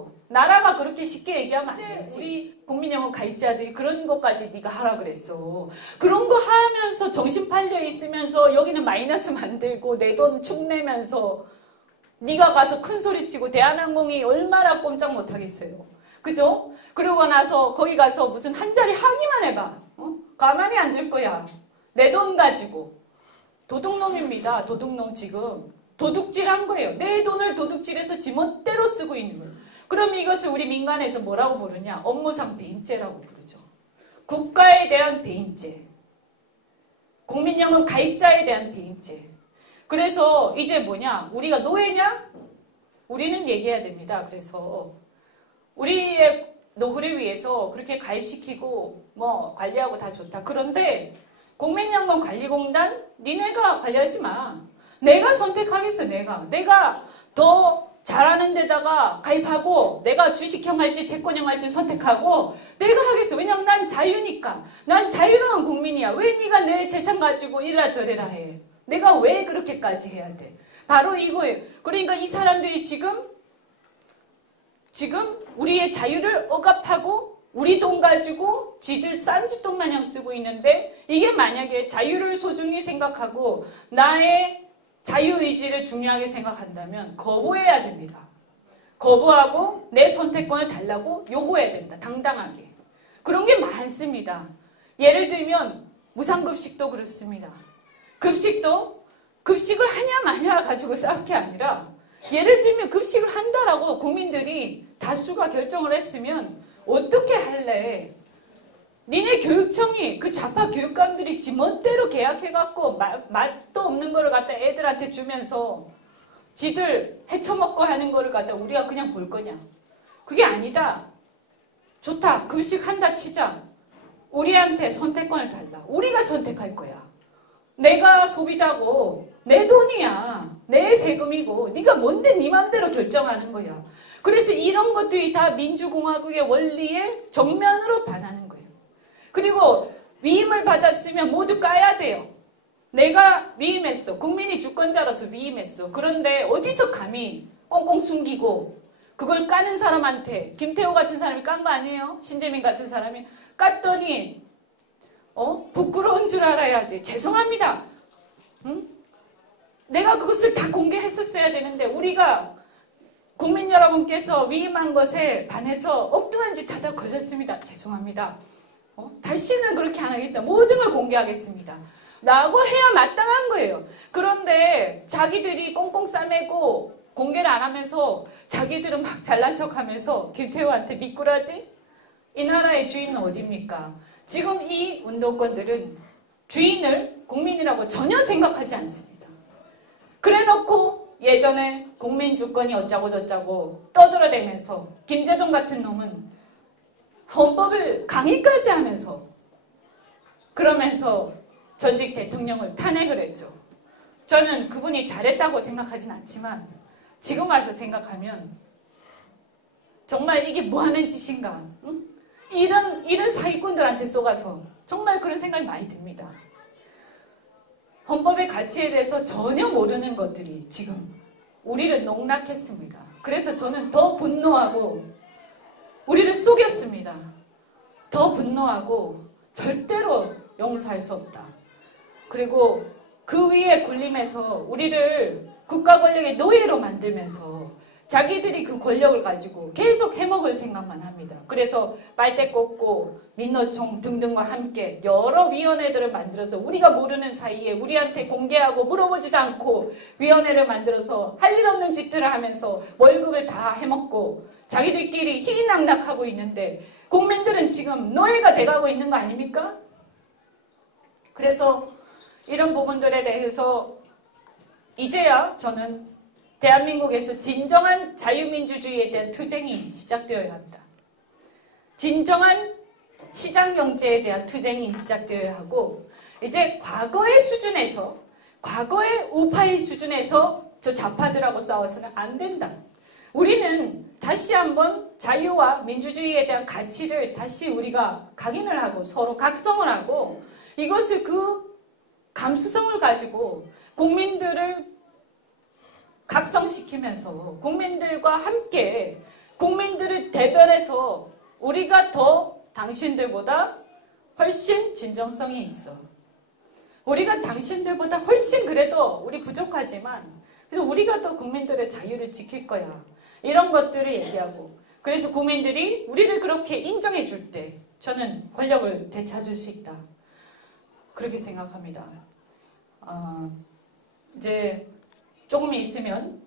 하라고. 나라가 그렇게 쉽게 얘기하면 안 되지. 우리 국민연금 가입자들이 그런 것까지 네가 하라 그랬어. 그런 거 하면서 정신 팔려 있으면서 여기는 마이너스 만들고 내 돈 축내면서 네가 가서 큰 소리 치고 대한항공이 얼마나 꼼짝 못 하겠어요. 그죠? 그러고 나서 거기 가서 무슨 한 자리 항의만 해봐. 가만히 안 둘 거야. 내 돈 가지고. 도둑놈입니다. 도둑놈 지금. 도둑질한 거예요. 내 돈을 도둑질해서 지 멋대로 쓰고 있는 거예요. 그럼 이것을 우리 민간에서 뭐라고 부르냐? 업무상 배임죄라고 부르죠. 국가에 대한 배임죄. 국민연금 가입자에 대한 배임죄. 그래서 이제 뭐냐? 우리가 노예냐? 우리는 얘기해야 됩니다. 그래서 우리의 노후를 위해서 그렇게 가입시키고 뭐 관리하고 다 좋다. 그런데 국민연금 관리공단 니네가 관리하지 마. 내가 선택하겠어. 내가 더 잘하는 데다가 가입하고 내가 주식형 할지 채권형 할지 선택하고 내가 하겠어. 왜냐면 난 자유니까. 난 자유로운 국민이야. 왜 네가 내 재산 가지고 이래라 저래라 해. 내가 왜 그렇게까지 해야 돼. 바로 이거예요. 그러니까 이 사람들이 지금 우리의 자유를 억압하고 우리 돈 가지고 지들 싼짓돈 마냥 쓰고 있는데 이게 만약에 자유를 소중히 생각하고 나의 자유의지를 중요하게 생각한다면 거부해야 됩니다. 거부하고 내 선택권을 달라고 요구해야 됩니다. 당당하게. 그런 게 많습니다. 예를 들면 무상급식도 그렇습니다. 급식도 급식을 하냐 마냐 가지고 싸울 게 아니라 예를 들면 급식을 한다라고 국민들이 다수가 결정을 했으면 어떻게 할래? 니네 교육청이 그 좌파 교육감들이 지멋대로 계약해갖고 맛도 없는 거를 갖다 애들한테 주면서 지들 헤쳐먹고 하는 거를 갖다 우리가 그냥 볼 거냐? 그게 아니다. 좋다. 급식 한다 치자. 우리한테 선택권을 달라. 우리가 선택할 거야. 내가 소비자고 내 돈이야. 내 세금이고 네가 뭔데 네 맘대로 결정하는 거야. 그래서 이런 것들이 다 민주공화국의 원리에 정면으로 반하는 거예요. 그리고 위임을 받았으면 모두 까야 돼요. 내가 위임했어. 국민이 주권자로서 위임했어. 그런데 어디서 감히 꽁꽁 숨기고 그걸 까는 사람한테 김태호 같은 사람이 깐 거 아니에요? 신재민 같은 사람이 깠더니 부끄러운 줄 알아야지. 죄송합니다. 응? 내가 그것을 다 공개했었어야 되는데 우리가 국민 여러분께서 위임한 것에 반해서 엉뚱한 짓 하다 걸렸습니다. 죄송합니다. 다시는 그렇게 안 하겠습니다. 모든 걸 공개하겠습니다. 라고 해야 마땅한 거예요. 그런데 자기들이 꽁꽁 싸매고 공개를 안 하면서 자기들은 막 잘난 척하면서 김태호한테 미꾸라지? 이 나라의 주인은 어디입니까? 지금 이 운동권들은 주인을 국민이라고 전혀 생각하지 않습니다. 그래놓고 예전에 국민주권이 어쩌고 저쩌고 떠들어대면서 김재동 같은 놈은 헌법을 강의까지 하면서 그러면서 전직 대통령을 탄핵을 했죠. 저는 그분이 잘했다고 생각하진 않지만 지금 와서 생각하면 정말 이게 뭐하는 짓인가. 응? 이런 사기꾼들한테 쏘가서 정말 그런 생각이 많이 듭니다. 헌법의 가치에 대해서 전혀 모르는 것들이 지금 우리를 농락했습니다. 그래서 저는 더 분노하고 우리를 속였습니다. 더 분노하고 절대로 용서할 수 없다. 그리고 그 위에 군림해서 우리를 국가 권력의 노예로 만들면서 자기들이 그 권력을 가지고 계속 해먹을 생각만 합니다. 그래서 빨대 꽂고 민노총 등등과 함께 여러 위원회들을 만들어서 우리가 모르는 사이에 우리한테 공개하고 물어보지도 않고 위원회를 만들어서 할 일 없는 짓들을 하면서 월급을 다 해먹고 자기들끼리 희희낙낙하고 있는데 국민들은 지금 노예가 돼가고 있는 거 아닙니까? 그래서 이런 부분들에 대해서 이제야 저는 대한민국에서 진정한 자유민주주의에 대한 투쟁이 시작되어야 한다. 진정한 시장경제에 대한 투쟁이 시작되어야 하고 이제 과거의 수준에서 과거의 우파의 수준에서 저 좌파들하고 싸워서는 안 된다. 우리는 다시 한번 자유와 민주주의에 대한 가치를 다시 우리가 각인을 하고 서로 각성을 하고 이것을 그 감수성을 가지고 국민들을 각성시키면서 국민들과 함께 국민들을 대변해서 우리가 더 당신들보다 훨씬 진정성이 있어. 우리가 당신들보다 훨씬 그래도 우리 부족하지만 그래서 우리가 더 국민들의 자유를 지킬 거야. 이런 것들을 얘기하고 그래서 국민들이 우리를 그렇게 인정해 줄 때 저는 권력을 되찾을 수 있다. 그렇게 생각합니다. 이제 조금 있으면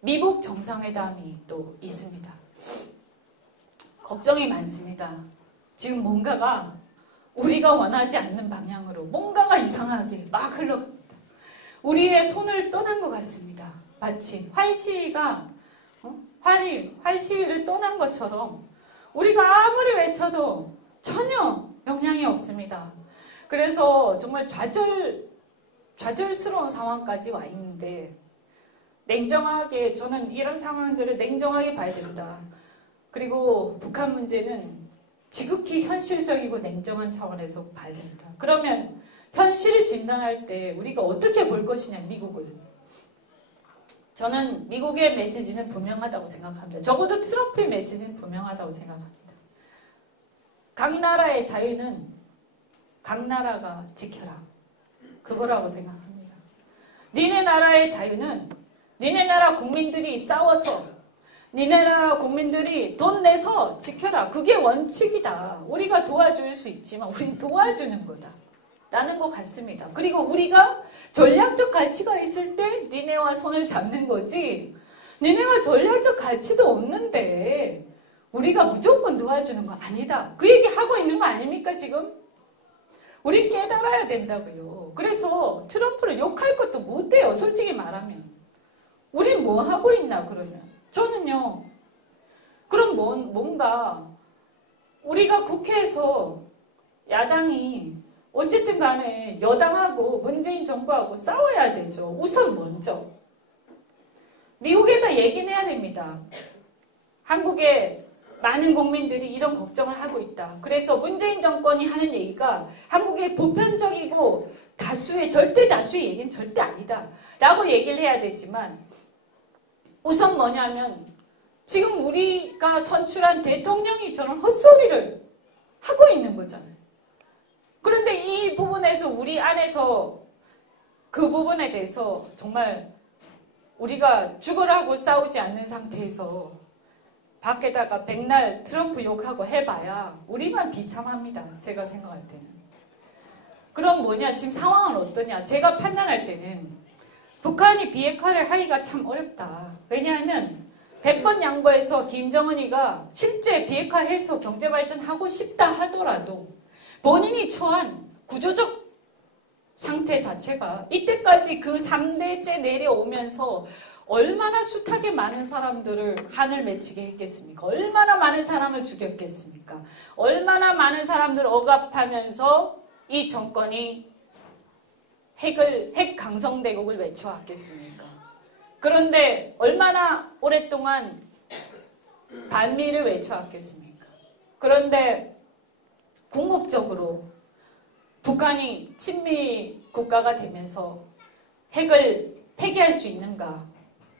미국 정상회담이 또 있습니다. 걱정이 많습니다. 지금 뭔가가 우리가 원하지 않는 방향으로 뭔가가 이상하게 막 흘러갑니다. 우리의 손을 떠난 것 같습니다. 마치 활시위가 활시위를 떠난 것처럼 우리가 아무리 외쳐도 전혀 영향이 없습니다. 그래서 정말 좌절스러운 상황까지 와 있는데 냉정하게 저는 이런 상황들을 냉정하게 봐야 된다. 그리고 북한 문제는 지극히 현실적이고 냉정한 차원에서 봐야 된다. 그러면 현실을 진단할 때 우리가 어떻게 볼 것이냐, 미국을. 저는 미국의 메시지는 분명하다고 생각합니다. 적어도 트럼프의 메시지는 분명하다고 생각합니다. 각 나라의 자유는 각 나라가 지켜라. 그거라고 생각합니다. 니네 나라의 자유는 니네 나라 국민들이 싸워서 니네 나라 국민들이 돈 내서 지켜라. 그게 원칙이다. 우리가 도와줄 수 있지만 우린 도와주는 거다. 라는 것 같습니다. 그리고 우리가 전략적 가치가 있을 때 니네와 손을 잡는 거지 니네가 전략적 가치도 없는데 우리가 무조건 도와주는 거 아니다. 그 얘기 하고 있는 거 아닙니까 지금? 우리 깨달아야 된다고요. 그래서 트럼프를 욕할 것도 못해요. 솔직히 말하면. 우린 뭐 하고 있나 그러면. 저는요. 그럼 뭔가 우리가 국회에서 야당이 어쨌든 간에 여당하고 문재인 정부하고 싸워야 되죠. 우선 먼저. 미국에다 얘기해야 됩니다. 한국의 많은 국민들이 이런 걱정을 하고 있다. 그래서 문재인 정권이 하는 얘기가 한국의 보편적이고 절대 다수의 얘기는 절대 아니다. 라고 얘기를 해야 되지만 우선 뭐냐면 지금 우리가 선출한 대통령이 저런 헛소리를 하고 있는 거잖아요. 그런데 이 부분에서 우리 안에서 그 부분에 대해서 정말 우리가 죽으라고 싸우지 않는 상태에서 밖에다가 백날 트럼프 욕하고 해봐야 우리만 비참합니다. 제가 생각할 때는. 그럼 뭐냐? 지금 상황은 어떠냐? 제가 판단할 때는 북한이 비핵화를 하기가 참 어렵다. 왜냐하면 100번 양보해서 김정은이가 실제 비핵화해서 경제발전하고 싶다 하더라도 본인이 처한 구조적 상태 자체가 이때까지 그 3대째 내려오면서 얼마나 숱하게 많은 사람들을 하늘 맺히게 했겠습니까? 얼마나 많은 사람을 죽였겠습니까? 얼마나 많은 사람들을 억압하면서 이 정권이 핵 강성대국을 외쳐왔겠습니까? 그런데 얼마나 오랫동안 반미를 외쳐왔겠습니까? 그런데 궁극적으로 북한이 친미 국가가 되면서 핵을 폐기할 수 있는가?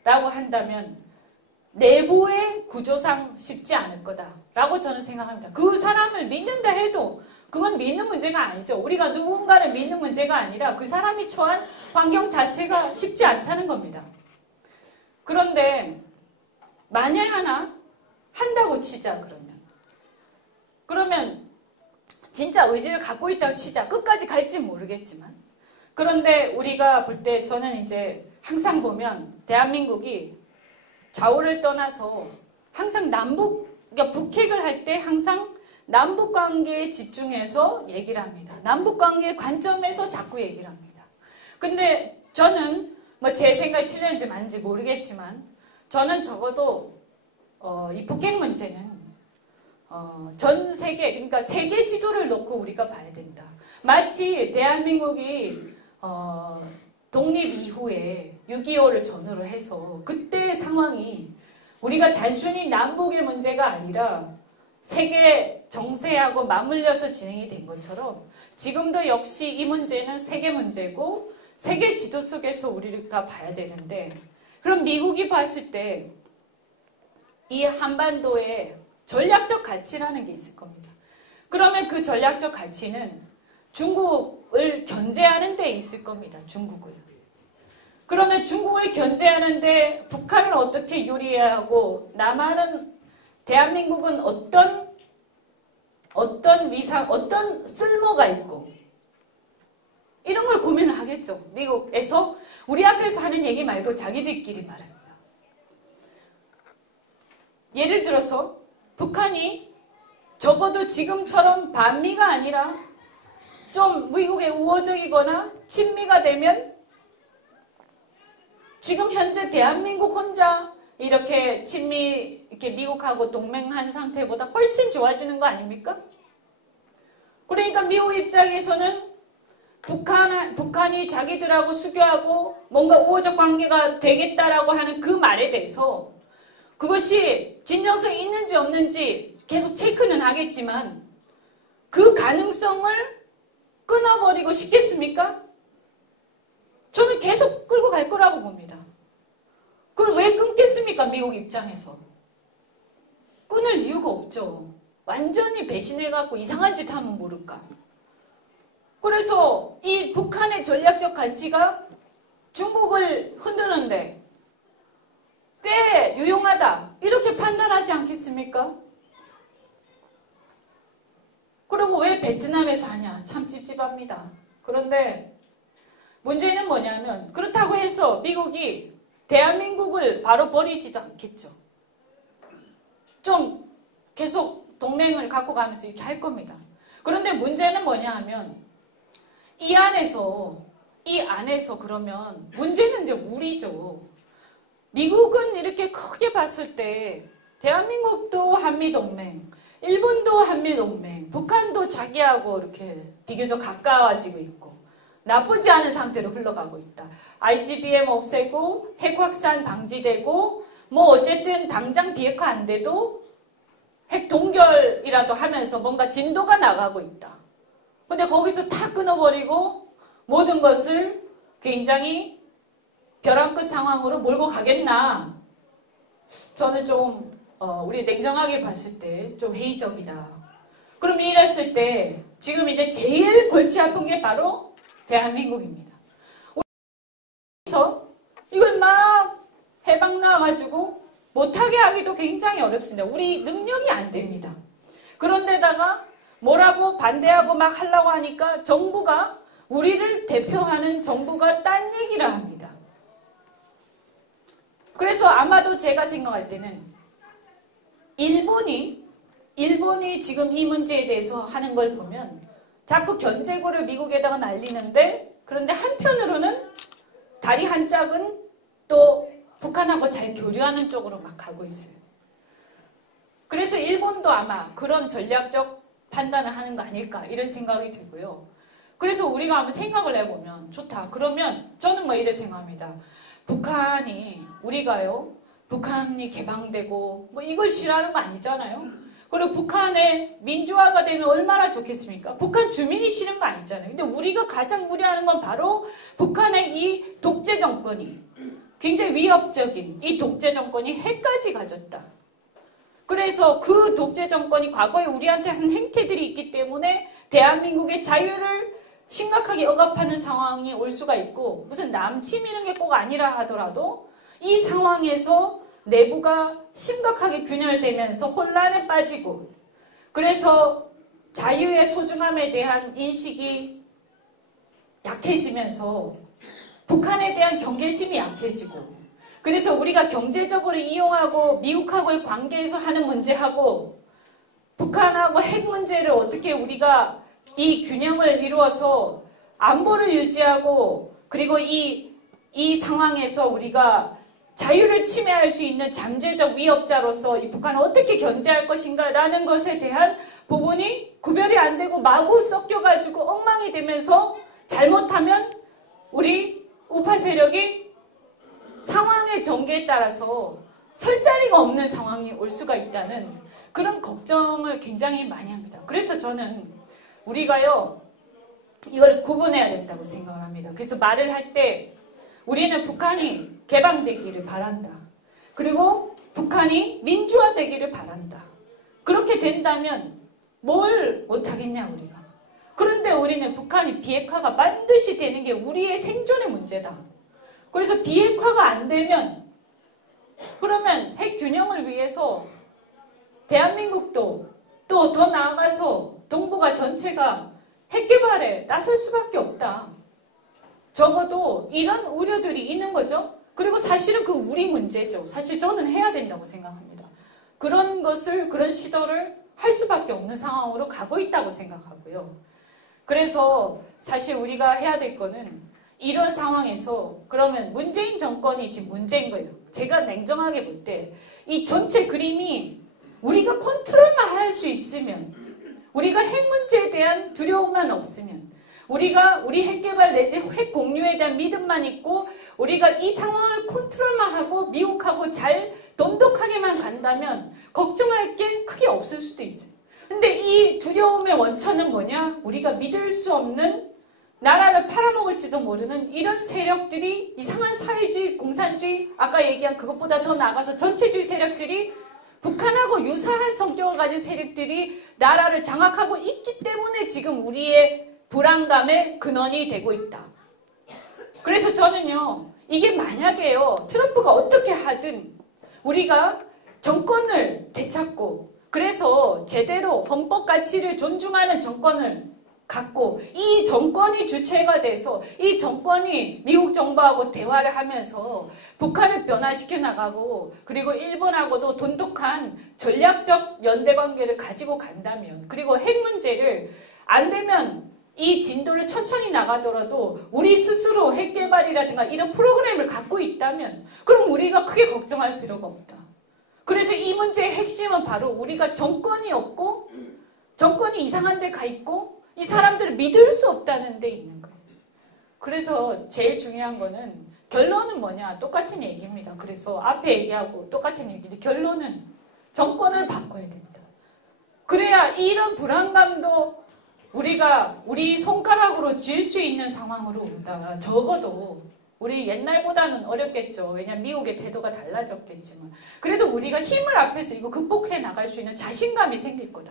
라고 한다면 내부의 구조상 쉽지 않을 거다라고 저는 생각합니다. 그 사람을 믿는다 해도 그건 믿는 문제가 아니죠. 우리가 누군가를 믿는 문제가 아니라 그 사람이 처한 환경 자체가 쉽지 않다는 겁니다. 그런데 만약 하나 한다고 치자 그러면 진짜 의지를 갖고 있다고 치자. 끝까지 갈지 모르겠지만 그런데 우리가 볼 때 저는 이제 항상 보면 대한민국이 좌우를 떠나서 항상 그러니까 북핵을 할 때 항상 남북관계에 집중해서 얘기를 합니다. 남북관계 관점에서 자꾸 얘기를 합니다. 근데 저는 뭐 제 생각이 틀렸는지 맞는지 모르겠지만 저는 적어도 이 북핵 문제는 전 세계 그러니까 세계 지도를 놓고 우리가 봐야 된다. 마치 대한민국이 독립 이후에 6.25를 전후로 해서 그때의 상황이 우리가 단순히 남북의 문제가 아니라 세계 정세하고 맞물려서 진행이 된 것처럼 지금도 역시 이 문제는 세계 문제고 세계 지도 속에서 우리가 봐야 되는데 그럼 미국이 봤을 때 이 한반도에 전략적 가치라는 게 있을 겁니다. 그러면 그 전략적 가치는 중국을 견제하는 데 있을 겁니다. 중국을. 그러면 중국을 견제하는데 북한을 어떻게 요리해야 하고 남한은 대한민국은 어떤 위상, 어떤 쓸모가 있고 이런 걸 고민을 하겠죠. 미국에서 우리 앞에서 하는 얘기 말고 자기들끼리 말합니다. 예를 들어서 북한이 적어도 지금처럼 반미가 아니라 좀 미국에 우호적이거나 친미가 되면 지금 현재 대한민국 혼자 이렇게 친미, 이렇게 미국하고 동맹한 상태보다 훨씬 좋아지는 거 아닙니까? 그러니까 미국 입장에서는 북한이 자기들하고 수교하고 뭔가 우호적 관계가 되겠다라고 하는 그 말에 대해서 그것이 진정성이 있는지 없는지 계속 체크는 하겠지만 그 가능성을 끊어버리고 싶겠습니까? 저는 계속 끌고 갈 거라고 봅니다. 그걸 왜 끊겠습니까? 미국 입장에서. 끊을 이유가 없죠. 완전히 배신해갖고 이상한 짓 하면 모를까. 그래서 이 북한의 전략적 가치가 중국을 흔드는데 꽤 유용하다. 이렇게 판단하지 않겠습니까? 그리고 왜 베트남에서 하냐? 참 찝찝합니다. 그런데 문제는 뭐냐면 그렇다고 해서 미국이 대한민국을 바로 버리지도 않겠죠. 좀 계속 동맹을 갖고 가면서 이렇게 할 겁니다. 그런데 문제는 뭐냐 하면 이 안에서 그러면 문제는 이제 우리죠. 미국은 이렇게 크게 봤을 때 대한민국도 한미동맹, 일본도 한미동맹, 북한도 자기하고 이렇게 비교적 가까워지고 있고 나쁘지 않은 상태로 흘러가고 있다. ICBM 없애고 핵 확산 방지되고 뭐 어쨌든 당장 비핵화 안 돼도 핵 동결이라도 하면서 뭔가 진도가 나가고 있다. 근데 거기서 다 끊어버리고 모든 것을 굉장히 벼랑 끝 상황으로 몰고 가겠나? 저는 좀 우리 냉정하게 봤을 때 좀 회의적이다. 그럼 이랬을 때 지금 이제 제일 골치 아픈 게 바로 대한민국입니다. 그래서 이걸 막 해방 나와가지고 못하게 하기도 굉장히 어렵습니다. 우리 능력이 안 됩니다. 그런데다가 뭐라고 반대하고 막 하려고 하니까 정부가 우리를 대표하는 정부가 딴 얘기를 합니다. 그래서 아마도 제가 생각할 때는 일본이 지금 이 문제에 대해서 하는 걸 보면 자꾸 견제구를 미국에다가 날리는데 그런데 한편으로는 다리 한 짝은 또 북한하고 잘 교류하는 쪽으로 막 가고 있어요. 그래서 일본도 아마 그런 전략적 판단을 하는 거 아닐까 이런 생각이 들고요. 그래서 우리가 한번 생각을 해보면 좋다. 그러면 저는 뭐 이래 생각합니다. 북한이 개방되고 뭐 이걸 싫어하는 거 아니잖아요. 그리고 북한의 민주화가 되면 얼마나 좋겠습니까? 북한 주민이 싫은 거 아니잖아요. 근데 우리가 가장 우려하는 건 바로 북한의 이 독재 정권이 굉장히 위협적인 이 독재 정권이 핵까지 가졌다. 그래서 그 독재 정권이 과거에 우리한테 한 행태들이 있기 때문에 대한민국의 자유를 심각하게 억압하는 상황이 올 수가 있고 무슨 남침 이런 게 꼭 아니라 하더라도 이 상황에서 내부가 심각하게 균열되면서 혼란에 빠지고 그래서 자유의 소중함에 대한 인식이 약해지면서 북한에 대한 경계심이 약해지고 그래서 우리가 경제적으로 이용하고 미국하고의 관계에서 하는 문제하고 북한하고 핵 문제를 어떻게 우리가 이 균형을 이루어서 안보를 유지하고 그리고 이 상황에서 우리가 자유를 침해할 수 있는 잠재적 위협자로서 이 북한을 어떻게 견제할 것인가라는 것에 대한 부분이 구별이 안 되고 마구 섞여가지고 엉망이 되면서 잘못하면 우리 우파 세력이 상황의 전개에 따라서 설 자리가 없는 상황이 올 수가 있다는 그런 걱정을 굉장히 많이 합니다. 그래서 저는 우리가요 이걸 구분해야 된다고 생각을 합니다. 그래서 말을 할 때 우리는 북한이 개방되기를 바란다. 그리고 북한이 민주화되기를 바란다. 그렇게 된다면 뭘 못하겠냐 우리가. 그런데 우리는 북한이 비핵화가 반드시 되는 게 우리의 생존의 문제다. 그래서 비핵화가 안 되면 그러면 핵 균형을 위해서 대한민국도 또 더 나아가서 동북아 전체가 핵 개발에 나설 수밖에 없다. 적어도 이런 우려들이 있는 거죠. 그리고 사실은 그 우리 문제죠. 사실 저는 해야 된다고 생각합니다. 그런 시도를 할 수밖에 없는 상황으로 가고 있다고 생각하고요. 그래서 사실 우리가 해야 될 거는 이런 상황에서 그러면 문재인 정권이 지금 문제인 거예요. 제가 냉정하게 볼 때 이 전체 그림이 우리가 컨트롤만 할 수 있으면, 우리가 핵 문제에 대한 두려움만 없으면, 우리가 우리 핵 개발 내지 핵 공유에 대한 믿음만 있고 우리가 이 상황을 컨트롤만 하고 미국하고 잘 돈독하게만 간다면 걱정할 게 크게 없을 수도 있어요. 근데 이 두려움의 원천은 뭐냐? 우리가 믿을 수 없는, 나라를 팔아먹을지도 모르는 이런 세력들이, 이상한 사회주의, 공산주의, 아까 얘기한 그것보다 더 나아가서 전체주의 세력들이, 북한하고 유사한 성격을 가진 세력들이 나라를 장악하고 있기 때문에 지금 우리의 불안감의 근원이 되고 있다. 그래서 저는요, 이게 만약에요, 트럼프가 어떻게 하든 우리가 정권을 되찾고, 그래서 제대로 헌법 가치를 존중하는 정권을 갖고 이 정권이 주체가 돼서 이 정권이 미국 정부하고 대화를 하면서 북한을 변화시켜 나가고 그리고 일본하고도 돈독한 전략적 연대관계를 가지고 간다면, 그리고 핵 문제를 안 되면 이 진도를 천천히 나가더라도 우리 스스로 핵 개발이라든가 이런 프로그램을 갖고 있다면 그럼 우리가 크게 걱정할 필요가 없다. 그래서 이 문제의 핵심은 바로 우리가 정권이 없고 정권이 이상한 데 가 있고 이 사람들을 믿을 수 없다는 데 있는 거예요. 그래서 제일 중요한 거는 결론은 뭐냐? 똑같은 얘기입니다. 그래서 앞에 얘기하고 똑같은 얘기인데 결론은 정권을 바꿔야 된다. 그래야 이런 불안감도 우리가 우리 손가락으로 쥘 수 있는 상황으로 온다. 적어도 우리 옛날보다는 어렵겠죠. 왜냐하면 미국의 태도가 달라졌겠지만 그래도 우리가 힘을 합해서 이거 극복해 나갈 수 있는 자신감이 생길 거다.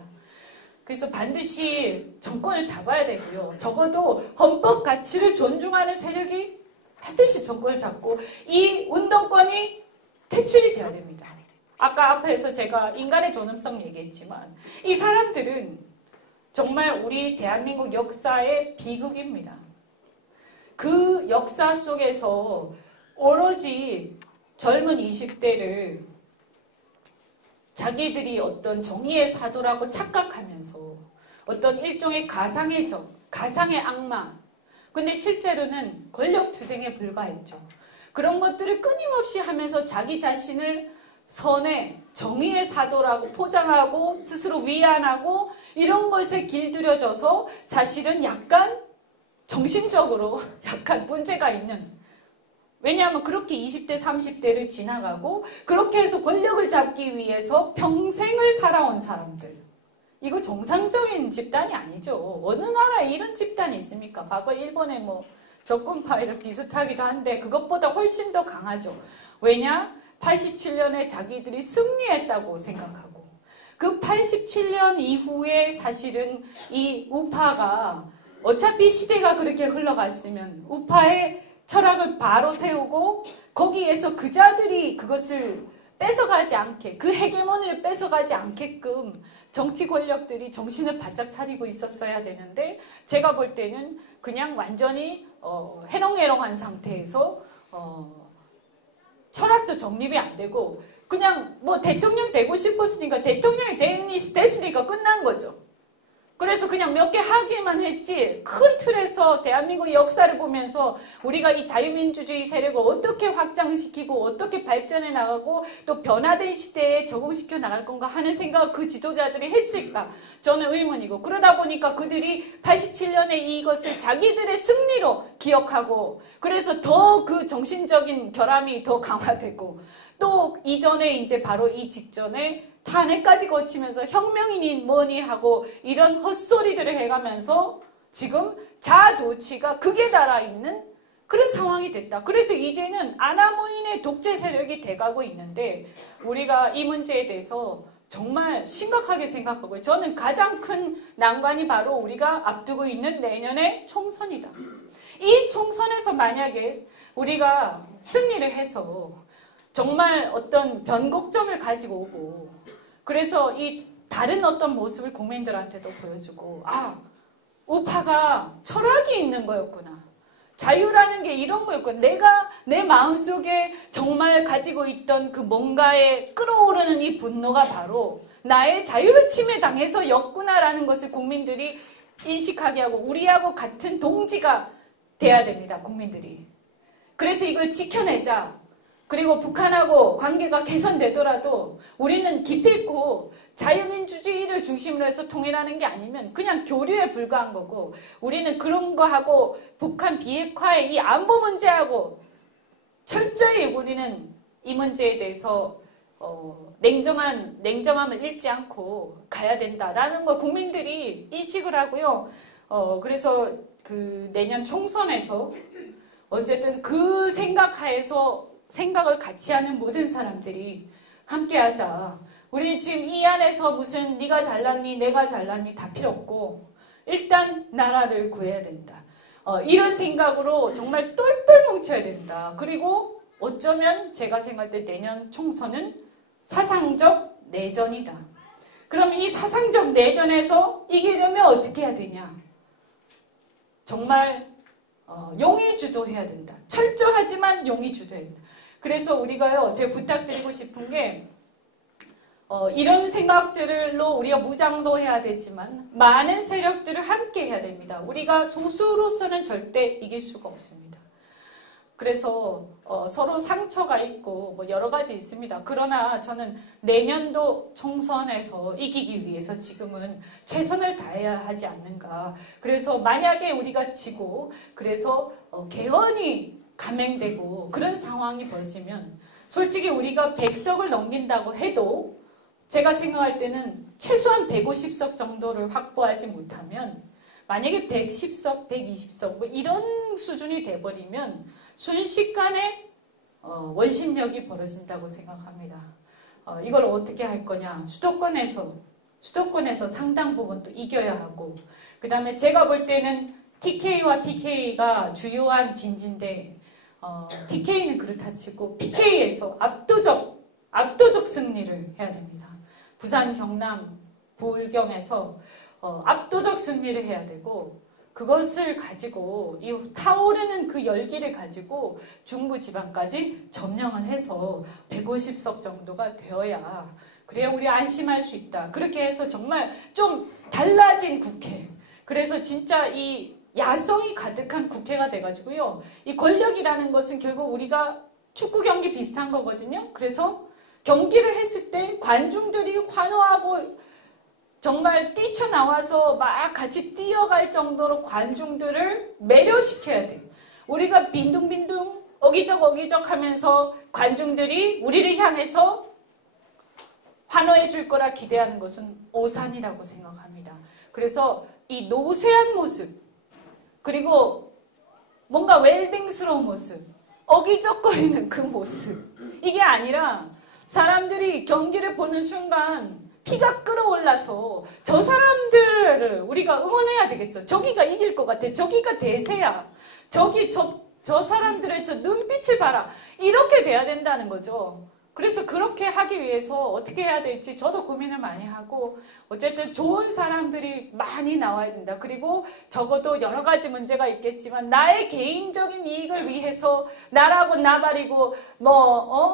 그래서 반드시 정권을 잡아야 되고요. 적어도 헌법 가치를 존중하는 세력이 반드시 정권을 잡고 이 운동권이 퇴출이 돼야 됩니다. 아까 앞에서 제가 인간의 존엄성 얘기했지만 이 사람들은 정말 우리 대한민국 역사의 비극입니다. 그 역사 속에서 오로지 젊은 20대를 자기들이 어떤 정의의 사도라고 착각하면서 어떤 일종의 가상의 적, 가상의 악마, 근데 실제로는 권력투쟁에 불과했죠. 그런 것들을 끊임없이 하면서 자기 자신을 선의 정의의 사도라고 포장하고 스스로 위안하고 이런 것에 길들여져서 사실은 약간 정신적으로 약간 문제가 있는, 왜냐하면 그렇게 20대, 30대를 지나가고 그렇게 해서 권력을 잡기 위해서 평생을 살아온 사람들. 이거 정상적인 집단이 아니죠. 어느 나라에 이런 집단이 있습니까? 과거 일본의 뭐 적군파 이런 비슷하기도 한데 그것보다 훨씬 더 강하죠. 왜냐? 87년에 자기들이 승리했다고 생각하고 그 87년 이후에 사실은 이 우파가 어차피 시대가 그렇게 흘러갔으면 우파의 철학을 바로 세우고 거기에서 그자들이 그것을 뺏어가지 않게, 그 헤게모니를 뺏어가지 않게끔 정치 권력들이 정신을 바짝 차리고 있었어야 되는데 제가 볼 때는 그냥 완전히 해롱해롱한 상태에서 철학도 정립이 안 되고 그냥 뭐 대통령 되고 싶었으니까 대통령이 됐으니까 끝난 거죠. 그래서 그냥 몇 개 하기만 했지 큰 틀에서 대한민국의 역사를 보면서 우리가 이 자유민주주의 세력을 어떻게 확장시키고 어떻게 발전해 나가고 또 변화된 시대에 적응시켜 나갈 건가 하는 생각을 그 지도자들이 했을까? 저는 의문이고 그러다 보니까 그들이 87년에 이것을 자기들의 승리로 기억하고 그래서 더 그 정신적인 결함이 더 강화되고 또 이전에 이제 바로 이 직전에 탄핵까지 거치면서 혁명이니 뭐니 하고 이런 헛소리들을 해가면서 지금 자아도취가 극에 달아있는 그런 상황이 됐다. 그래서 이제는 아나무인의 독재 세력이 돼가고 있는데 우리가 이 문제에 대해서 정말 심각하게 생각하고요. 저는 가장 큰 난관이 바로 우리가 앞두고 있는 내년의 총선이다. 이 총선에서 만약에 우리가 승리를 해서 정말 어떤 변곡점을 가지고 오고 그래서 이 다른 어떤 모습을 국민들한테도 보여주고 우파가 철학이 있는 거였구나. 자유라는 게 이런 거였구나. 내가 내 마음속에 정말 가지고 있던 그 뭔가에 끌어오르는 이 분노가 바로 나의 자유를 침해당해서였구나라는 것을 국민들이 인식하게 하고 우리하고 같은 동지가 돼야 됩니다. 국민들이. 그래서 이걸 지켜내자. 그리고 북한하고 관계가 개선되더라도 우리는 기필코 자유민주주의를 중심으로 해서 통일하는 게 아니면 그냥 교류에 불과한 거고 우리는 그런 거하고 북한 비핵화의 이 안보 문제하고 철저히 우리는 이 문제에 대해서 냉정함을 잃지 않고 가야 된다라는 걸 국민들이 인식을 하고요. 그래서 그 내년 총선에서 어쨌든 그 생각하에서 생각을 같이 하는 모든 사람들이 함께하자. 우리 지금 이 안에서 무슨 네가 잘났니 내가 잘났니 다 필요 없고 일단 나라를 구해야 된다. 이런 생각으로 정말 똘똘 뭉쳐야 된다. 그리고 어쩌면 제가 생각할 때 내년 총선은 사상적 내전이다. 그럼 이 사상적 내전에서 이기려면 어떻게 해야 되냐? 정말 용의 주도해야 된다. 철저하지만 용의 주도해야 된다. 그래서 우리가요, 제가 부탁드리고 싶은 게 이런 생각들로 우리가 무장도 해야 되지만 많은 세력들을 함께 해야 됩니다. 우리가 소수로서는 절대 이길 수가 없습니다. 그래서 서로 상처가 있고 뭐 여러 가지 있습니다. 그러나 저는 내년도 총선에서 이기기 위해서 지금은 최선을 다해야 하지 않는가. 그래서 만약에 우리가 지고 그래서 개헌이 감행되고 그런 상황이 벌어지면 솔직히 우리가 100석을 넘긴다고 해도 제가 생각할 때는 최소한 150석 정도를 확보하지 못하면 만약에 110석, 120석 뭐 이런 수준이 돼버리면 순식간에 원심력이 벌어진다고 생각합니다. 이걸 어떻게 할 거냐. 수도권에서 상당 부분 또 이겨야 하고 그 다음에 제가 볼 때는 TK와 PK가 주요한 진지인데 TK는 그렇다 치고 PK에서 압도적 승리를 해야 됩니다. 부산, 경남, 부울경에서 압도적 승리를 해야 되고 그것을 가지고 이 타오르는 그 열기를 가지고 중부지방까지 점령을 해서 150석 정도가 되어야 그래야 우리 안심할 수 있다. 그렇게 해서 정말 좀 달라진 국회. 그래서 진짜 이 야성이 가득한 국회가 돼가지고요. 이 권력이라는 것은 결국 우리가 축구 경기 비슷한 거거든요. 그래서 경기를 했을 때 관중들이 환호하고 정말 뛰쳐나와서 막 같이 뛰어갈 정도로 관중들을 매료시켜야 돼. 우리가 빈둥빈둥 어기적 하면서 관중들이 우리를 향해서 환호해 줄 거라 기대하는 것은 오산이라고 생각합니다. 그래서 이 노쇠한 모습 그리고 뭔가 웰빙스러운 모습 어기적거리는 그 모습 이게 아니라 사람들이 경기를 보는 순간 피가 끓어올라서 저 사람들을 우리가 응원해야 되겠어. 저기가 이길 것 같아. 저기가 대세야. 저 사람들의 저 눈빛을 봐라. 이렇게 돼야 된다는 거죠. 그래서 그렇게 하기 위해서 어떻게 해야 될지 저도 고민을 많이 하고 어쨌든 좋은 사람들이 많이 나와야 된다. 그리고 적어도 여러 가지 문제가 있겠지만 나의 개인적인 이익을 위해서 나라고 나발이고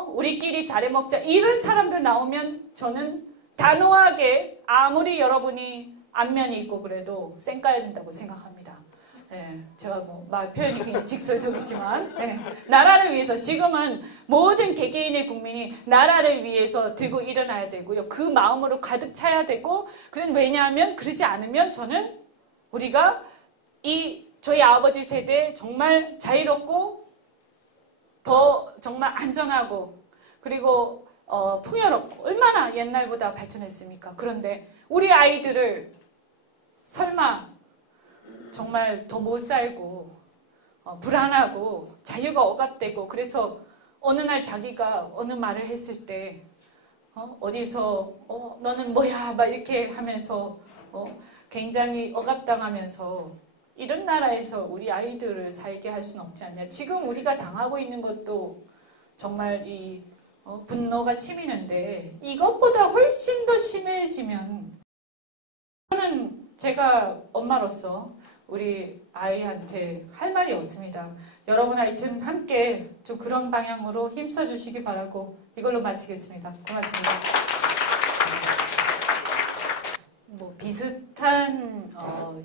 우리끼리 잘해먹자 이런 사람들 나오면 저는 단호하게 아무리 여러분이 안면이 있고 그래도 쌩까야 된다고 생각합니다. 네, 제가 말 표현이 굉장히 직설적이지만 나라를 위해서 지금은 모든 개개인의 국민이 나라를 위해서 들고 일어나야 되고요. 그 마음으로 가득 차야 되고 왜냐하면 그러지 않으면 저는 우리가 저희 아버지 세대 정말 자유롭고 더 정말 안전하고 그리고 풍요롭고 얼마나 옛날보다 발전했습니까? 그런데 우리 아이들을 설마 정말 더 못 살고 불안하고 자유가 억압되고 그래서 어느 날 자기가 어느 말을 했을 때 어디서 너는 뭐야 막 이렇게 하면서 굉장히 억압당하면서 이런 나라에서 우리 아이들을 살게 할 수는 없지 않냐. 지금 우리가 당하고 있는 것도 정말 이 분노가 치미는데 이것보다 훨씬 더 심해지면 저는 제가 엄마로서 우리 아이한테 할 말이 없습니다. 여러분 하여튼 함께 좀 그런 방향으로 힘써 주시기 바라고 이걸로 마치겠습니다. 고맙습니다. 뭐 비슷한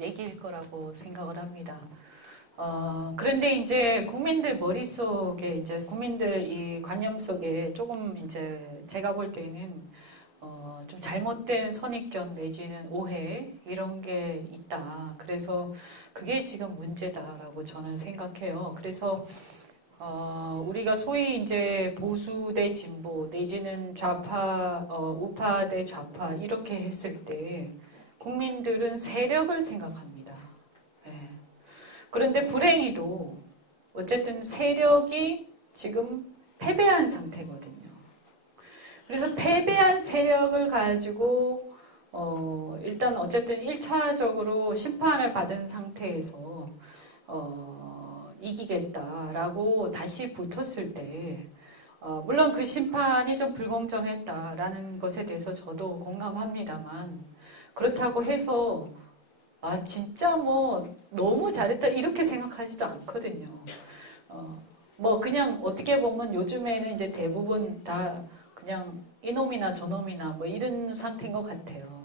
얘기일 거라고 생각을 합니다. 그런데 이제 국민들 머릿속에 이제 국민들 이 관념 속에 조금 이제 제가 볼 때는 좀 잘못된 선입견 내지는 오해 이런 게 있다. 그래서 그게 지금 문제다라고 저는 생각해요. 그래서 우리가 소위 이제 보수 대 진보 내지는 좌파, 우파 대 좌파 이렇게 했을 때 국민들은 세력을 생각합니다. 네. 그런데 불행히도 어쨌든 세력이 지금 패배한 상태거든요. 그래서 패배한 세력을 가지고 일단 어쨌든 1차적으로 심판을 받은 상태에서 이기겠다라고 다시 붙었을 때 물론 그 심판이 좀 불공정했다라는 것에 대해서 저도 공감합니다만 그렇다고 해서 진짜 뭐 너무 잘했다 이렇게 생각하지도 않거든요. 뭐 그냥 어떻게 보면 요즘에는 이제 대부분 다 그냥 이놈이나 저놈이나 뭐 이런 상태인 것 같아요.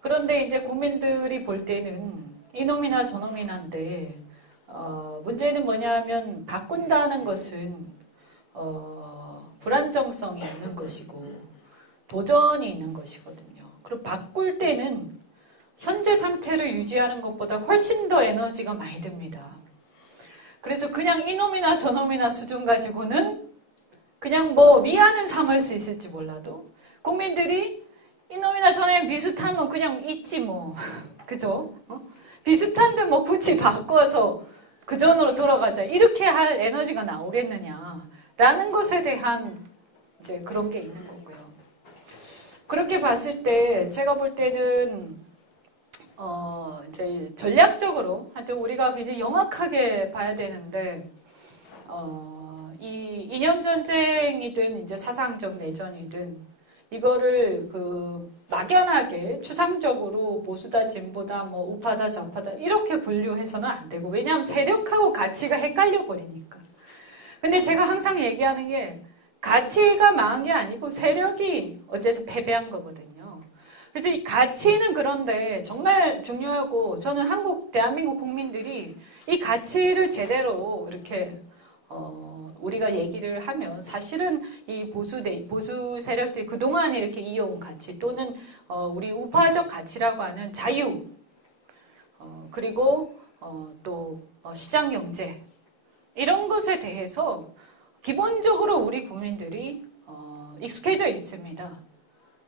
그런데 이제 국민들이 볼 때는 이놈이나 저놈이나인데 문제는 뭐냐면 바꾼다는 것은 불안정성이 있는 것이고 도전이 있는 것이거든요. 그리고 바꿀 때는 현재 상태를 유지하는 것보다 훨씬 더 에너지가 많이 듭니다. 그래서 그냥 이놈이나 저놈이나 수준 가지고는 그냥 뭐 미안은 삼을 수 있을지 몰라도 국민들이 이놈이나 저놈이 비슷하면 그냥 있지 뭐 그죠? 비슷한데 뭐 굳이 바꿔서 그 전으로 돌아가자 이렇게 할 에너지가 나오겠느냐라는 것에 대한 이제 그런 게 있는 거고요. 그렇게 봤을 때 제가 볼 때는 이제 전략적으로 하여튼 우리가 굉장히 영악하게 봐야 되는데 이 이념 전쟁이든 이제 사상적 내전이든 이거를 그 막연하게 추상적으로 보수다 진보다 뭐 우파다 좌파다 이렇게 분류해서는 안 되고 왜냐하면 세력하고 가치가 헷갈려 버리니까. 근데 제가 항상 얘기하는 게 가치가 망한 게 아니고 세력이 어쨌든 패배한 거거든요. 그래서 이 가치는 그런데 정말 중요하고 저는 대한민국 국민들이 이 가치를 제대로 이렇게 우리가 얘기를 하면 사실은 이 보수 세력들이 그동안 이렇게 이어온 가치 또는 우리 우파적 가치라고 하는 자유 그리고 또 시장 경제 이런 것에 대해서 기본적으로 우리 국민들이 익숙해져 있습니다.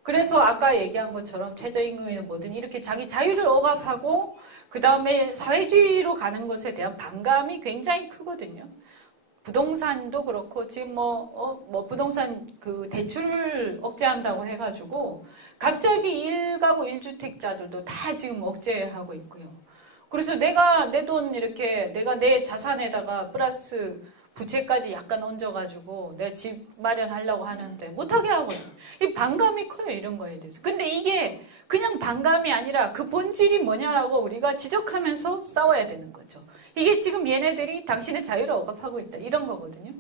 그래서 아까 얘기한 것처럼 최저임금이든 뭐든 이렇게 자기 자유를 억압하고 그 다음에 사회주의로 가는 것에 대한 반감이 굉장히 크거든요. 부동산도 그렇고 지금 뭐 부동산 그 대출을 억제한다고 해가지고 갑자기 1가구 1주택자들도 다 지금 억제하고 있고요. 그래서 내가 내 돈 이렇게 내가 내 자산에다가 플러스 부채까지 약간 얹어가지고 내 집 마련하려고 하는데 못하게 하고 있는. 이 반감이 커요, 이런 거에 대해서. 근데 이게 그냥 반감이 아니라 그 본질이 뭐냐라고 우리가 지적하면서 싸워야 되는 거죠. 이게 지금 얘네들이 당신의 자유를 억압하고 있다. 이런 거거든요.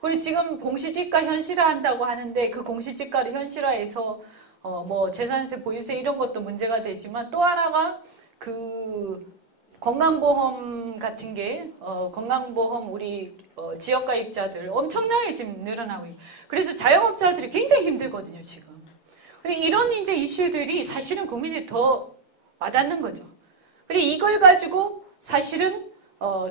우리 지금 공시지가 현실화한다고 하는데 그 공시지가를 현실화해서 뭐 재산세, 보유세 이런 것도 문제가 되지만 또 하나가 그 건강보험 같은 게 건강보험 우리 지역가입자들 엄청나게 지금 늘어나고 있어요. 그래서 자영업자들이 굉장히 힘들거든요, 지금. 근데 이런 이제 이슈들이 사실은 국민이 더 와닿는 거죠. 근데 이걸 가지고 사실은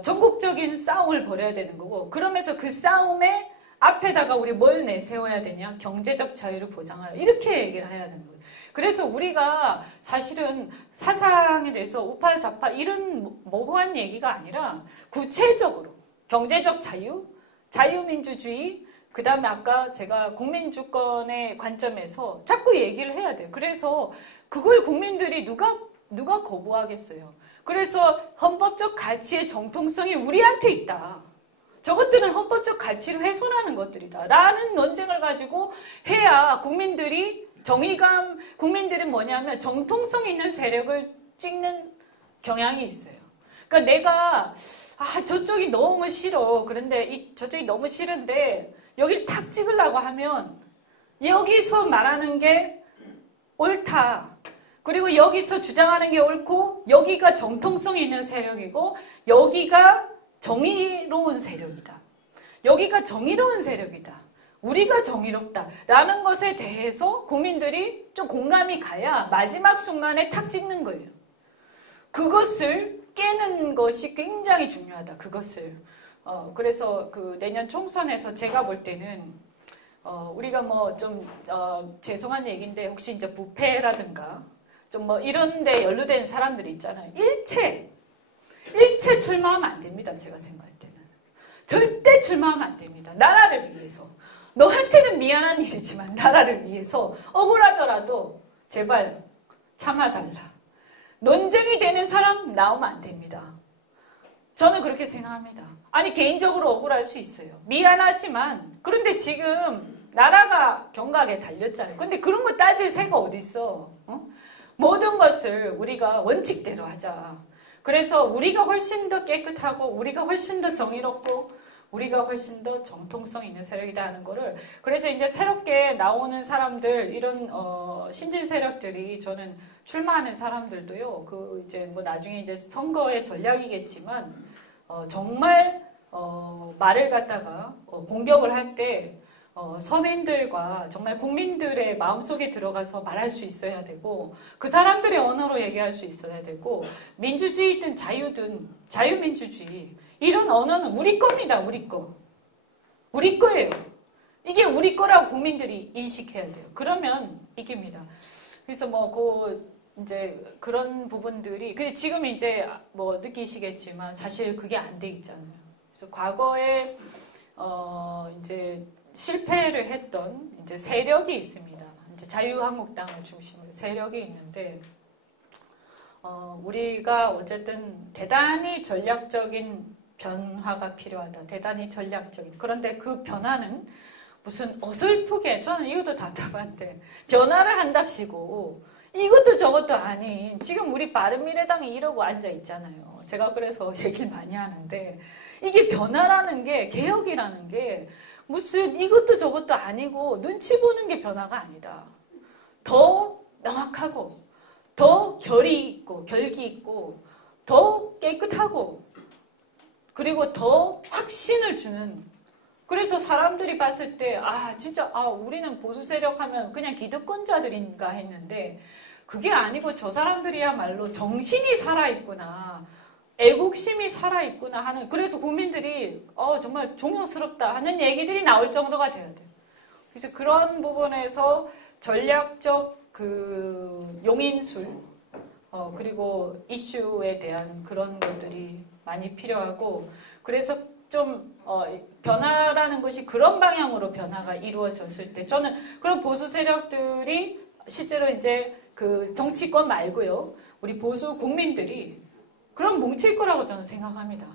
전국적인 싸움을 벌여야 되는 거고 그러면서 그 싸움에 앞에다가 우리 뭘 내세워야 되냐? 경제적 자유를 보장하라. 이렇게 얘기를 해야 되는 거예요. 그래서 우리가 사실은 사상에 대해서 우파, 좌파 이런 모호한 얘기가 아니라 구체적으로 경제적 자유, 자유민주주의, 그 다음에 아까 제가 국민주권의 관점에서 자꾸 얘기를 해야 돼요. 그래서 그걸 국민들이 누가 거부하겠어요. 그래서 헌법적 가치의 정통성이 우리한테 있다. 저것들은 헌법적 가치를 훼손하는 것들이다. 라는 논쟁을 가지고 해야 국민들이 정의감, 국민들은 뭐냐면 정통성 있는 세력을 찍는 경향이 있어요. 그러니까 내가 저쪽이 너무 싫어. 그런데 저쪽이 너무 싫은데 여기를 탁 찍으려고 하면 여기서 말하는 게 옳다. 그리고 여기서 주장하는 게 옳고 여기가 정통성이 있는 세력이고 여기가 정의로운 세력이다. 여기가 정의로운 세력이다. 우리가 정의롭다. 라는 것에 대해서 국민들이 좀 공감이 가야 마지막 순간에 탁 찍는 거예요. 그것을 깨는 것이 굉장히 중요하다. 그것을. 그래서 그 내년 총선에서 제가 볼 때는 우리가 뭐 좀 죄송한 얘기인데 혹시 이제 부패라든가 좀 뭐 이런 데 연루된 사람들이 있잖아요. 일체 출마하면 안 됩니다. 제가 생각할 때는. 절대 출마하면 안 됩니다. 나라를 위해서. 너한테는 미안한 일이지만 나라를 위해서 억울하더라도 제발 참아달라. 논쟁이 되는 사람 나오면 안 됩니다. 저는 그렇게 생각합니다. 아니 개인적으로 억울할 수 있어요. 미안하지만 그런데 지금 나라가 경각에 달렸잖아요. 근데 그런 거 따질 새가 어디 있어? 모든 것을 우리가 원칙대로 하자. 그래서 우리가 훨씬 더 깨끗하고 우리가 훨씬 더 정의롭고 우리가 훨씬 더 정통성 있는 세력이다 하는 거를 그래서 이제 새롭게 나오는 사람들 이런 신진 세력들이 저는 출마하는 사람들도요. 그 이제 뭐 나중에 이제 선거의 전략이겠지만 정말 말을 갖다가 공격을 할 때 서민들과 정말 국민들의 마음속에 들어가서 말할 수 있어야 되고 그 사람들의 언어로 얘기할 수 있어야 되고 민주주의든 자유든 자유민주주의 이런 언어는 우리 겁니다. 우리 거. 우리 거예요. 이게 우리 거라고 국민들이 인식해야 돼요. 그러면 이깁니다. 그래서 이제 그런 부분들이 근데 지금 이제 뭐 느끼시겠지만 사실 그게 안 돼 있잖아요. 그래서 과거에 이제 실패를 했던 이제 세력이 있습니다. 이제 자유한국당을 중심으로 세력이 있는데 우리가 어쨌든 대단히 전략적인 변화가 필요하다. 대단히 전략적인. 그런데 그 변화는 무슨 어설프게 저는 이것도 답답한데 변화를 한답시고 이것도 저것도 아닌 지금 우리 바른미래당이 이러고 앉아 있잖아요. 제가 그래서 얘기를 많이 하는데 이게 변화라는 게 개혁이라는 게 무슨 이것도 저것도 아니고 눈치 보는 게 변화가 아니다. 더 명확하고 더 결이 있고 더 깨끗하고 그리고 더 확신을 주는 그래서 사람들이 봤을 때 진짜 우리는 보수 세력 하면 그냥 기득권자들인가 했는데 그게 아니고 저 사람들이야말로 정신이 살아있구나. 애국심이 살아있구나 하는 그래서 국민들이 정말 존경스럽다 하는 얘기들이 나올 정도가 돼야 돼요. 그래서 그런 부분에서 전략적 그 용인술 그리고 이슈에 대한 그런 것들이 많이 필요하고 그래서 좀 변화라는 것이 그런 방향으로 변화가 이루어졌을 때 저는 그런 보수 세력들이 실제로 이제 그 정치권 말고요 우리 보수 국민들이 그럼 뭉칠 거라고 저는 생각합니다.